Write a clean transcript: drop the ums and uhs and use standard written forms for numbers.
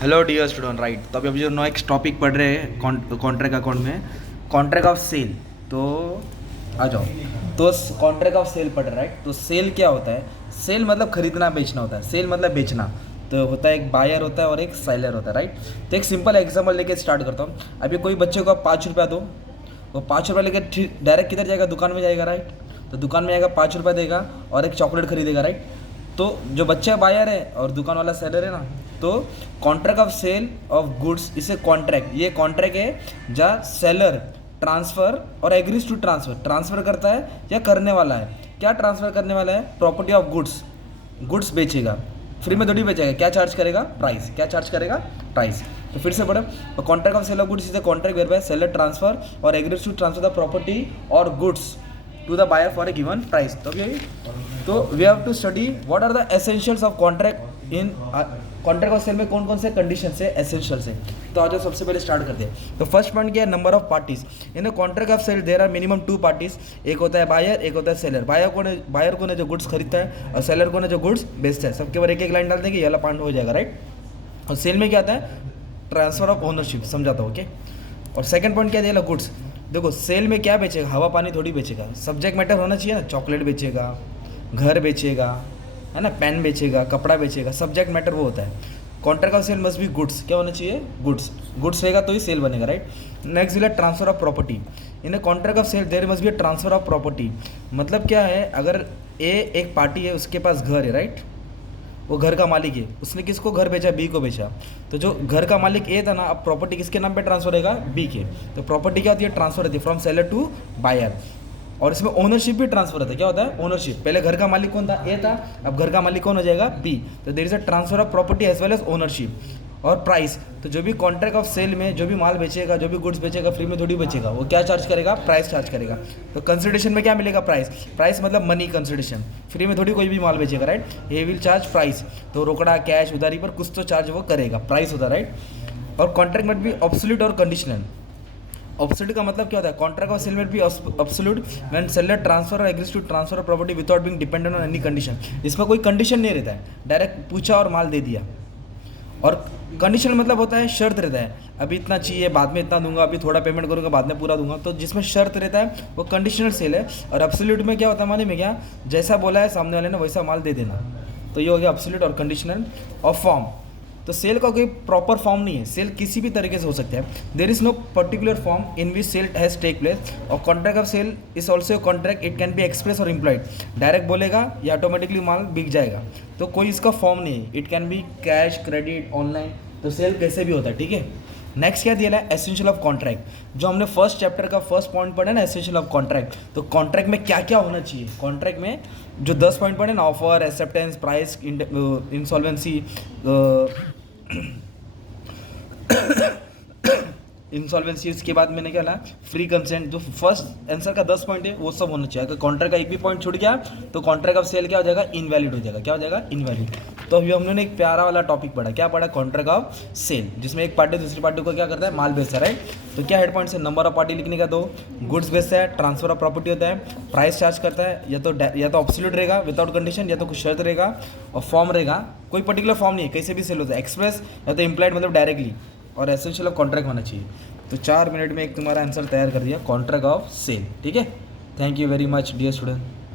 Hello dear student, right. तो अभी जो नेक्स्ट टॉपिक पढ़ रहे हैं कॉन्ट्रैक्ट अकाउंट में, कॉन्ट्रैक्ट ऑफ सेल। तो आ जाओ। तो कॉन्ट्रैक्ट ऑफ सेल पढ़ रहे, राइट। तो सेल क्या होता है? सेल मतलब खरीदना बेचना होता है। सेल मतलब बेचना। तो होता है एक बायर होता है और एक सेलर होता है, राइट। तो एक सिंपल एग्जाम्पल लेके स्टार्ट करता हूँ। अभी कोई बच्चे को आप 5 रुपया दो, वो 5 रुपया लेकर डायरेक्ट किधर जाएगा? दुकान में जाएगा, राइट। तो दुकान में जाएगा, 5 रुपया देगा और एक चॉकलेट खरीदेगा, राइट। तो जो बच्चा बायर है और दुकान वाला सेलर है ना, तो contract of sale of goods, इसे कॉन्ट्रैक्ट, ये कॉन्ट्रैक्ट है जहाँ सेलर ट्रांसफ़र और एग्रीज टू ट्रांसफ़र करता है या करने वाला है। क्या ट्रांसफ़र करने वाला है? Property of goods. गुड्स बेचेगा, फ्री में थोड़ी बेचेगा। क्या चार्ज करेगा? प्राइस। क्या चार्ज करेगा? प्राइस। तो फिर से पढ़ो, तो contract of sale of goods is a contract whereby seller transfer और agrees to transfer the property और goods to the buyer for a given price. So we have to study what are the essentials of contract in contract of sale में कौन कौन से condition है, essentials है। तो आज सबसे पहले स्टार्ट करते हैं। तो फर्स्ट पॉइंट क्या है? Number of parties in the contract of sale there are minimum 2 parties. एक होता है बायर, एक होता है सेलर। बायर कौन है? जो गुड्स खरीदता है, और सेलर कौन है? जो गुड्स बेचता है। सबके ऊपर एक एक लाइन डाल देंगे, ये वाला पॉइंट हो जाएगा, राइट। और सेल में क्या आता है? ट्रांसफर ऑफ ओनरशिप, समझाता हूँ, ओके। और सेकंड पॉइंट क्या दिया? गुड्स। देखो, सेल में क्या बेचेगा? हवा पानी थोड़ी बेचेगा। सब्जेक्ट मैटर होना चाहिए ना। चॉकलेट बेचेगा, घर बेचेगा, है ना, पेन बेचेगा, कपड़ा बेचेगा। सब्जेक्ट मैटर वो होता है। कॉन्ट्रैक्ट ऑफ सेल मस्ट भी गुड्स। क्या होना चाहिए? गुड्स। गुड्स रहेगा तो ही सेल बनेगा, राइट। नेक्स्ट दिला transfer of property. In contract of sale there must be transfer of property. मतलब क्या है? अगर एक पार्टी है, उसके पास घर है, राइट। वो घर का मालिक है, उसने किसको घर बेचा? बी को बेचा। तो जो घर का मालिक ए था ना, अब प्रॉपर्टी किसके नाम पे ट्रांसफर होगा? बी के। तो प्रॉपर्टी क्या होती है? ट्रांसफर होती है फ्रॉम सेलर टू बायर। और इसमें ओनरशिप भी ट्रांसफर होता है। क्या होता है? ओनरशिप। पहले घर का मालिक कौन था? ए था। अब घर का मालिक कौन हो जाएगा? बी। तो there is a transfer of property as well as ownership. और प्राइस, तो जो भी कॉन्ट्रैक्ट ऑफ सेल में जो भी माल बेचेगा, जो भी गुड्स बेचेगा, फ्री में थोड़ी बेचेगा। वो क्या चार्ज करेगा? प्राइस चार्ज करेगा। तो कंसिडरेशन में क्या मिलेगा? प्राइस। प्राइस मतलब मनी कंसिडरेशन। फ्री में थोड़ी कोई भी माल बेचेगा, राइट। ये विल चार्ज प्राइस। तो रोकड़ा, कैश, उधारी पर कुछ तो चार्ज वो करेगा, प्राइस होता है, राइट। और कॉन्ट्रैक्ट मस्ट बी ऑब्सोल्यूट और कंडीशनल। ऑब्सोल्यूट का मतलब क्या होता है? कॉन्ट्रैक्ट ऑफ सेल में भी ऑब्सोल्यूट व्हेन सेलर ट्रांसफर और agrees to transfer of property without being dependent on any condition. इसमें कोई कंडीशन नहीं रहता है, डायरेक्ट पूछा और माल दे दिया। और कंडीशन मतलब होता है शर्त रहता है, अभी इतना चाहिए, बाद में इतना दूंगा, अभी थोड़ा पेमेंट करूंगा, बाद में पूरा दूंगा। तो जिसमें शर्त रहता है वो कंडीशनल सेल है। और एब्सोल्यूट में क्या होता है माने में? क्या जैसा बोला है सामने वाले ने वैसा माल दे देना। तो ये हो गया एब्सोल्यूट और कंडीशनल। और फॉर्म, तो सेल का कोई प्रॉपर फॉर्म नहीं है। सेल किसी भी तरीके से हो सकता है। There is no particular form in which sale has take place. और contract of sale is also contract, it can be express और इम्प्लॉयड। डायरेक्ट बोलेगा या ऑटोमेटिकली माल बिक जाएगा। तो कोई इसका फॉर्म नहीं है। It can be cash, credit, online. तो सेल कैसे भी होता है, ठीक है। नेक्स्ट क्या दिया है? Essential of contract. जो हमने फर्स्ट चैप्टर का फर्स्ट पॉइंट पढ़ा ना, एसेंशियल ऑफ कॉन्ट्रैक्ट। तो कॉन्ट्रैक्ट में क्या क्या होना चाहिए? कॉन्ट्रैक्ट में जो 10 पॉइंट पढ़े ना, offer, acceptance, price, insolvency, insolvency. उसके बाद मैंने क्या लाया? Free consent. जो फर्स्ट आंसर का 10 पॉइंट है वो सब होना चाहिए। अगर कॉन्ट्रैक्ट का एक भी पॉइंट छूट गया तो कॉन्ट्रैक्ट ऑफ सेल क्या हो जाएगा? इनवैलिड हो जाएगा। क्या हो जाएगा? इनवैलिड। तो अभी हम लोगों ने एक प्यारा वाला टॉपिक पढ़ा। क्या पढ़ा? कॉन्ट्रैक्ट ऑफ सेल, जिसमें एक पार्टी दूसरी पार्टी को क्या करता है? माल बेचता है, राइट। तो क्या हेड पॉइंट्स है? नंबर ऑफ पार्टी लिखने का, 2 गुड्स बेचता है, ट्रांसफर ऑफ प्रॉपर्टी होता है, प्राइस चार्ज करता है, या तो ऑब्सोल्यूट रहेगा विदाउट कंडीशन, या तो कुछ शर्त रहेगा, और फॉर्म रहेगा। कोई पर्टिकुलर फॉर्म नहीं है, कैसे भी सेल होता है, एक्सप्रेस या तो इम्प्लाइड मतलब डायरेक्टली। और एसेंशियल ऑफ कॉन्ट्रैक्ट होना चाहिए। तो 4 मिनट में एक तुम्हारा आंसर तैयार कर दिया, कॉन्ट्रैक्ट ऑफ सेल, ठीक है। Thank you very much dear student.